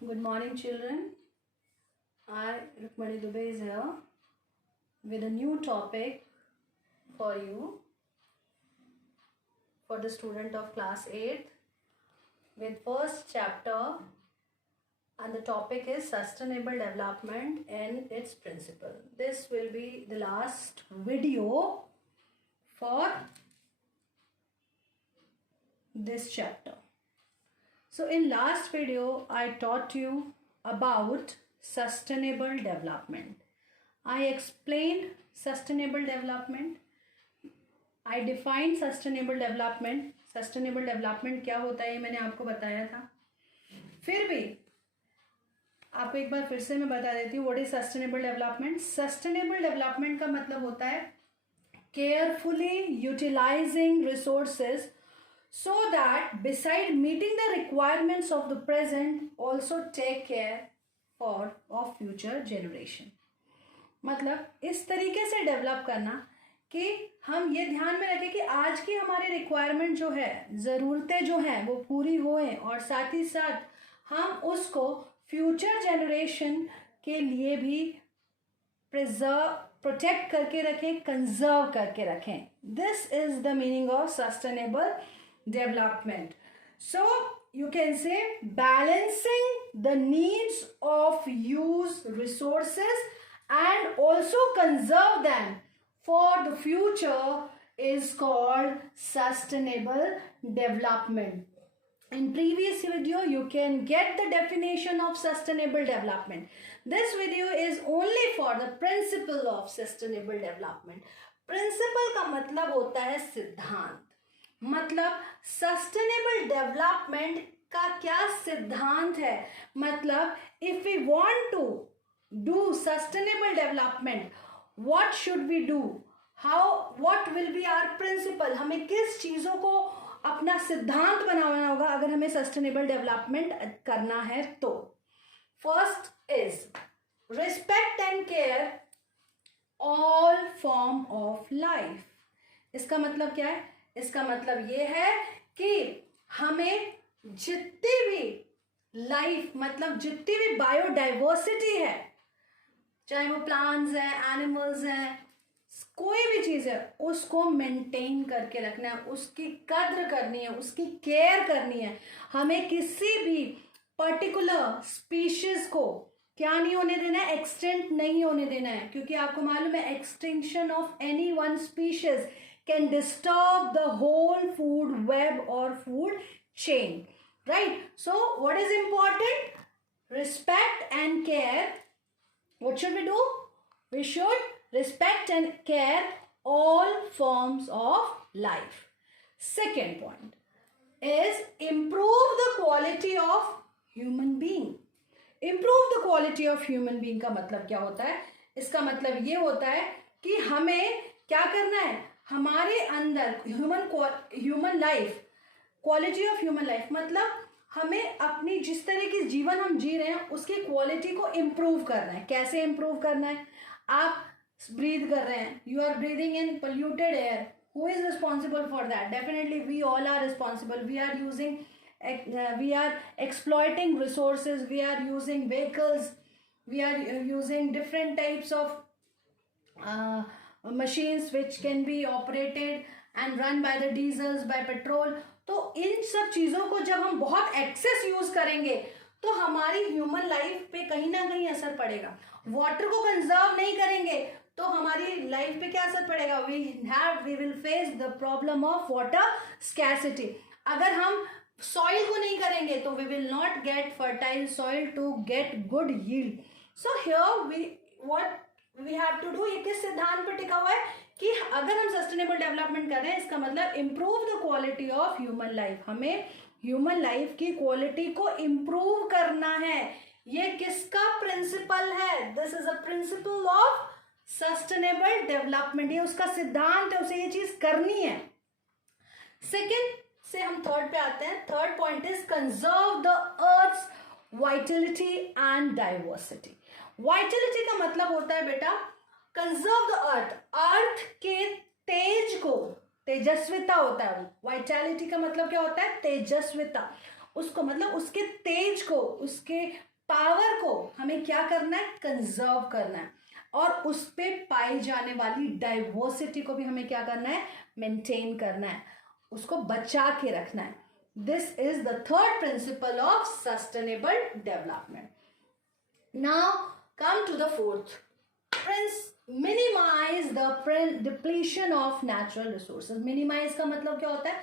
Good morning, children. I, Rukmani Dubey, is here with a new topic for you, for the student of class 8th, with first chapter, and the topic is sustainable development and its principle. This will be the last video for this chapter. So in last video, I taught you about sustainable development. I explained sustainable development. I defined sustainable development. Sustainable development क्या होता है ये मैंने आपको बताया था. फिर भी आपको एक बार फिर से मैं बता देती हूँ what is sustainable development. Sustainable development का मतलब होता है carefully utilising resources so that beside meeting the requirements of the present also take care of future generation. मतलब इस तरीके से डेवलप करना कि हम ये ध्यान में रखें कि आज की हमारी रिक्वायरमेंट जो है, ज़रूरतें जो हैं वो पूरी होएं और साथ ही साथ हम उसको फ्यूचर जनरेशन के लिए भी प्रोटेक्ट करके रखें, कंजर्व करके रखें. This is the meaning of sustainable development. So you can say balancing the needs of use resources and also conserve them for the future is called sustainable development. In previous video you can get the definition of sustainable development. This video is only for the principle of sustainable development. Principle का मतलब होता है सिद्धांत. मतलब sustainable development का क्या सिद्धांत है. मतलब if we want to do sustainable development what should we do, how, what will be our principle. हमें किस चीज़ों को अपना सिद्धांत बनाना होगा अगर हमें सस्टेनेबल डेवलपमेंट करना है तो. First is respect and care all form of life. इसका मतलब क्या है? इसका मतलब ये है कि हमें जितनी भी लाइफ, मतलब जितनी भी बायोडाइवर्सिटी है, चाहे वो प्लांट्स हैं, एनिमल्स हैं, कोई भी चीज़ है, उसको मेंटेन करके रखना है, उसकी कद्र करनी है, उसकी केयर करनी है. हमें किसी भी पर्टिकुलर स्पीशीज को क्या नहीं होने देना है, एक्सटेंट नहीं होने देना है. क्योंकि आपको मालूम है extinction of any one species can disturb the whole food web or food chain, right? So what is important? Respect and care. What should we do? We should respect and care all forms of life. Second point is improve the quality of human being. Improve the quality of human being का मतलब क्या होता है? इसका मतलब ये होता है कि हमें क्या करना है, हमारे अंदर human life, quality of human life मतलब हमें अपनी जिस तरह की जीवन हम जी रहे हैं उसकी क्वालिटी को इम्प्रूव करना है. कैसे इम्प्रूव करना है? आप ब्रीथ कर रहे हैं, you are breathing in polluted air. Who is responsible for that? Definitely we all are responsible. We are exploiting resources, we are using vehicles, we are using different types of machines which can be operated and run by the diesels, by petrol. तो इन सब चीज़ों को जब हम बहुत access use करेंगे तो हमारी ह्यूमन लाइफ पे कहीं ना कहीं असर पड़ेगा. वाटर को कंजर्व नहीं करेंगे तो हमारी लाइफ पे क्या असर पड़ेगा? We will face the problem of water scarcity. अगर हम सॉइल को नहीं करेंगे तो we will not get fertile soil to get good yield. So here what we have to do, ये किस सिद्धांत पर टिका हुआ है कि अगर हम सस्टेनेबल डेवलपमेंट कर रहे हैं इसका मतलब improve the quality of human life. हमें ह्यूमन लाइफ की क्वालिटी को इम्प्रूव करना है. ये किसका प्रिंसिपल है? This is a principal of sustainable development. ये उसका सिद्धांत है, उसे ये चीज करनी है. सेकेंड से हम थर्ड पे आते हैं. Third point is conserve the earth's vitality and diversity. Vitality का मतलब होता है बेटा कंजर्व द अर्थ. अर्थ के तेज को, तेजस्विता होता है वो. वाइटलिटी का मतलब क्या होता है? तेजस्विता. उसको मतलब उसके तेज को, उसके पावर को हमें क्या करना है, कंजर्व करना है, और उस पे पाई जाने वाली डाइवर्सिटी को भी हमें क्या करना है, मेंटेन करना है, उसको बचा के रखना है. This is the third principle of sustainable development. Now come to the fourth. Minimise the depletion of natural resources. Minimise का मतलब क्या होता है,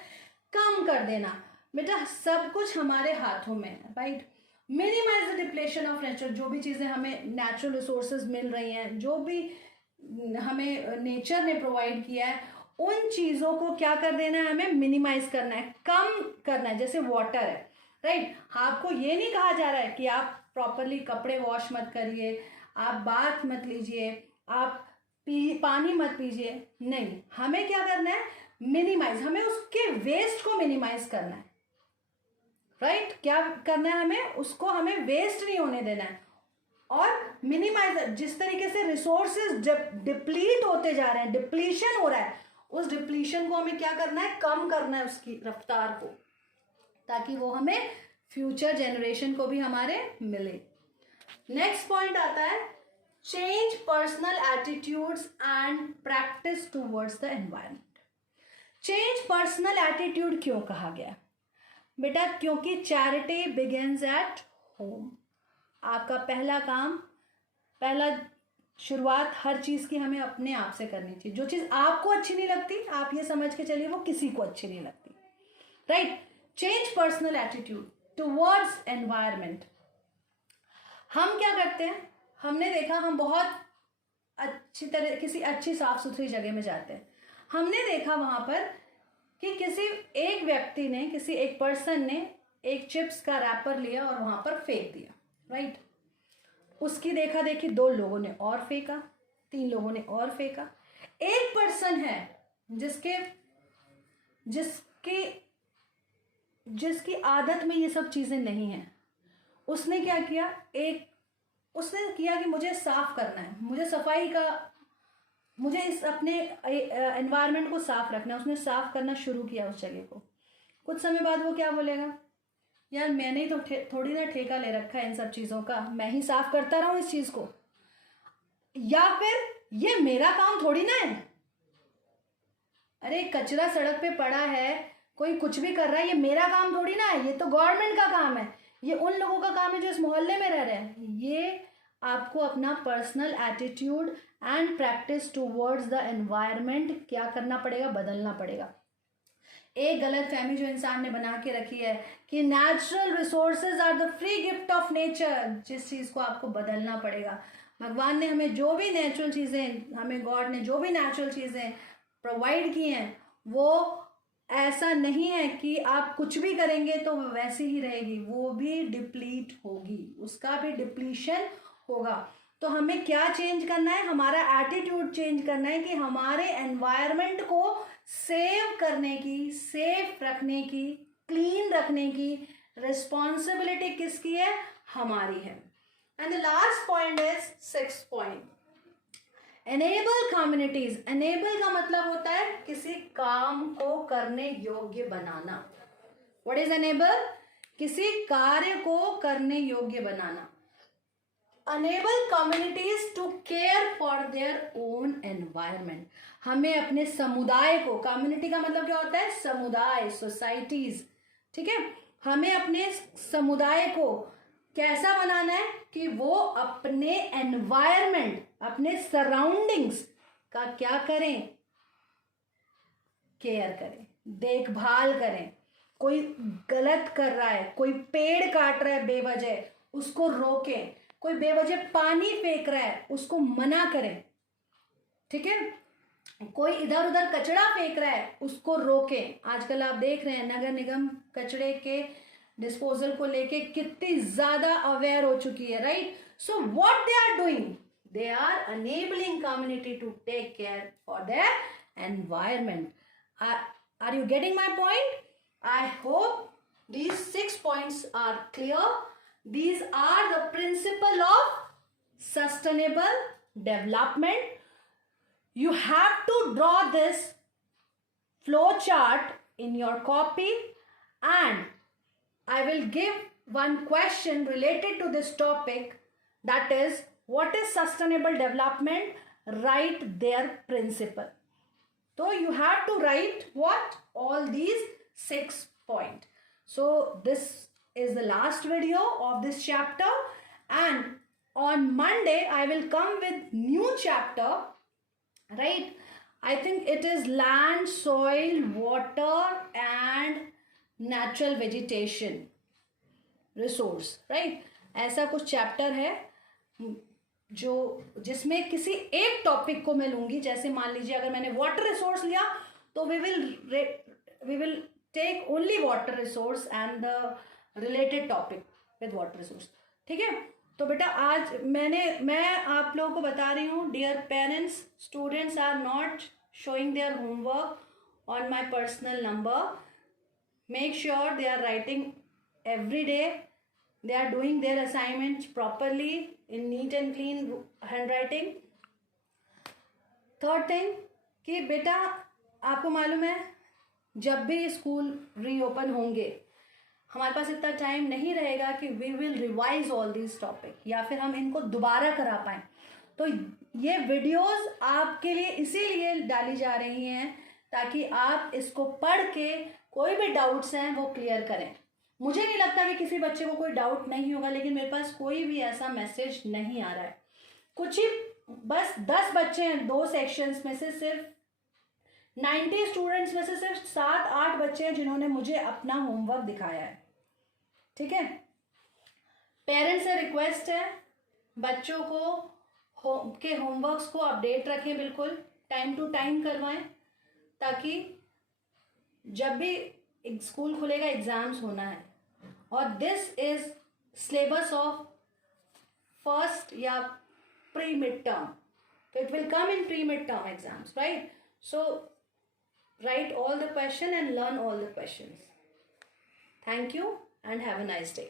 कम कर देना. बेटा सब कुछ हमारे हाथों में है, right. Minimise the depletion of nature. जो भी चीज़ें हमें नेचुरल रिसोर्सेज मिल रही हैं, जो भी हमें नेचर ने प्रोवाइड किया है, उन चीज़ों को क्या कर देना है, हमें मिनिमाइज करना है, कम करना है. जैसे वाटर है, राइट. आपको ये नहीं कहा जा रहा है कि आप प्रॉपरली कपड़े वॉश मत करिए, आप बाथ मत लीजिए, आप पानी मत पीजिए. नहीं, हमें क्या करना है, मिनिमाइज. हमें उसके वेस्ट को मिनिमाइज करना है, राइट. क्या करना है, हमें उसको, हमें वेस्ट नहीं होने देना है. और मिनिमाइज, जिस तरीके से रिसोर्सेज डिप्लीट होते जा रहे हैं, डिप्लीशन हो रहा है, उस डिप्लीशन को हमें क्या करना है, कम करना है उसकी रफ्तार को, ताकि वो हमें फ्यूचर जनरेशन को भी हमारे मिले. नेक्स्ट पॉइंट आता है, change personal attitudes and practice towards the environment. Change personal attitude क्यों कहा गया, बेटा क्योंकि चैरिटी बिगिंस एट होम. आपका पहला काम, पहला शुरुआत हर चीज़ की हमें अपने आप से करनी चाहिए. जो चीज़ आपको अच्छी नहीं लगती, आप ये समझ के चलिए वो किसी को अच्छी नहीं लगती, right. Change personal attitude towards environment. हम क्या करते हैं, हमने देखा, हम बहुत अच्छी तरह किसी अच्छी साफ सुथरी जगह में जाते हैं. हमने देखा वहाँ पर कि किसी एक व्यक्ति ने, किसी एक पर्सन ने एक चिप्स का रैपर लिया और वहाँ पर फेंक दिया, राइट. उसकी देखा देखी 2 लोगों ने और फेंका, 3 लोगों ने और फेंका. एक पर्सन है जिसके जिसकी जिसकी आदत में ये सब चीज़ें नहीं हैं. उसने क्या किया, उसने किया कि मुझे साफ करना है, मुझे सफाई का, मुझे इस अपने एनवायरनमेंट को साफ रखना है. उसने साफ करना शुरू किया उस जगह को. कुछ समय बाद वो क्या बोलेगा, यार मैंने ही तो थोड़ी ना ठेका ले रखा है इन सब चीज़ों का, मैं ही साफ करता रहूं इस चीज़ को. या फिर ये मेरा काम थोड़ी ना है, अरे कचरा सड़क पे पड़ा है, कोई कुछ भी कर रहा है, ये मेरा काम थोड़ी ना है, ये तो गवर्नमेंट का काम है, ये उन लोगों का काम है जो इस मोहल्ले में रह रहे हैं. ये आपको अपना personal attitude and practice towards the environment क्या करना पड़ेगा, बदलना पड़ेगा. एक गलत फहमी जो इंसान ने बना के रखी है कि natural resources are the free gift of nature, जिस चीज़ को आपको बदलना पड़ेगा. भगवान ने हमें जो भी नेचुरल चीज़ें, हमें गॉड ने जो भी नेचुरल चीज़ें प्रोवाइड की हैं, वो ऐसा नहीं है कि आप कुछ भी करेंगे तो वैसी ही रहेगी, वो भी डिप्लीट होगी, उसका भी डिप्लीशन होगा. तो हमें क्या चेंज करना है, हमारा एटीट्यूड चेंज करना है कि हमारे एनवायरनमेंट को सेव करने की, सेफ रखने की, क्लीन रखने की रिस्पॉन्सिबिलिटी किसकी है, हमारी है. And the last point is 6th point, enable communities. Enable का मतलब होता है किसी काम को करने योग्य बनाना. व्हाट इज एनेबल, किसी कार्य को करने योग्य बनाना. enable communities to care for their own environment. हमें अपने समुदाय को, कम्युनिटी का मतलब क्या होता है, समुदाय, सोसाइटीज, ठीक है. हमें अपने समुदाय को कैसा बनाना है कि वो अपने एनवायरनमेंट, अपने सराउंडिंग्स का क्या करें, केयर करें, देखभाल करें. कोई गलत कर रहा है, कोई पेड़ काट रहा है बेवजह, उसको रोकें. कोई बेवजह पानी फेंक रहा है, उसको मना करें, ठीक है. कोई इधर उधर कचरा फेंक रहा है, उसको रोकें. आजकल आप देख रहे हैं नगर निगम कचरे के डिस्पोजल को लेके कितनी ज्यादा अवेयर हो चुकी है, right. So what they are doing, they are enabling community to take care for their environment. Are you getting my point? I hope these 6 points are clear. These are the principle of sustainable development. You have to draw this flow chart in your copy and I will give one question related to this topic, that is, what is sustainable development? Write their principle. So you have to write what? All these 6 points. So this is the last video of this chapter, and on Monday I will come with new chapter, right? I think it is land, soil, water and natural vegetation resource, right? ऐसा कुछ chapter है जो जिसमें किसी एक topic को मैं लूंगी. जैसे मान लीजिए अगर मैंने वाटर रिसोर्स लिया तो we will take only water resource and the related topic with water resource. ठीक है. तो बेटा आज मैं आप लोगों को बता रही हूँ, dear parents, students are not showing their homework on my personal number. Make sure they are writing every day. They are doing their assignments properly in neat and clean handwriting. Third thing कि बेटा आपको मालूम है जब भी school reopen होंगे हमारे पास इतना टाइम नहीं रहेगा कि we will revise all this topic या फिर हम इनको दोबारा करा पाएँ. तो ये वीडियोस आपके लिए इसीलिए डाली जा रही हैं ताकि आप इसको पढ़ के कोई भी डाउट्स हैं वो क्लियर करें. मुझे नहीं लगता कि किसी बच्चे को कोई डाउट नहीं होगा, लेकिन मेरे पास कोई भी ऐसा मैसेज नहीं आ रहा है. कुछ ही बस 10 बच्चे हैं 2 सेक्शंस में से, सिर्फ 90 स्टूडेंट्स में से सिर्फ 7-8 बच्चे हैं जिन्होंने मुझे अपना होमवर्क दिखाया है. ठीक है. पेरेंट्स से रिक्वेस्ट है बच्चों को के होमवर्क्स को अपडेट रखें, बिल्कुल टाइम टू टाइम करवाएं ताकि जब भी स्कूल खुलेगा एग्जाम्स होना है. और this is syllabus of first या प्री मिड टर्म, तो it will come in pre mid term exams, right? So write all the question and learn all the questions. Thank you and have a nice day.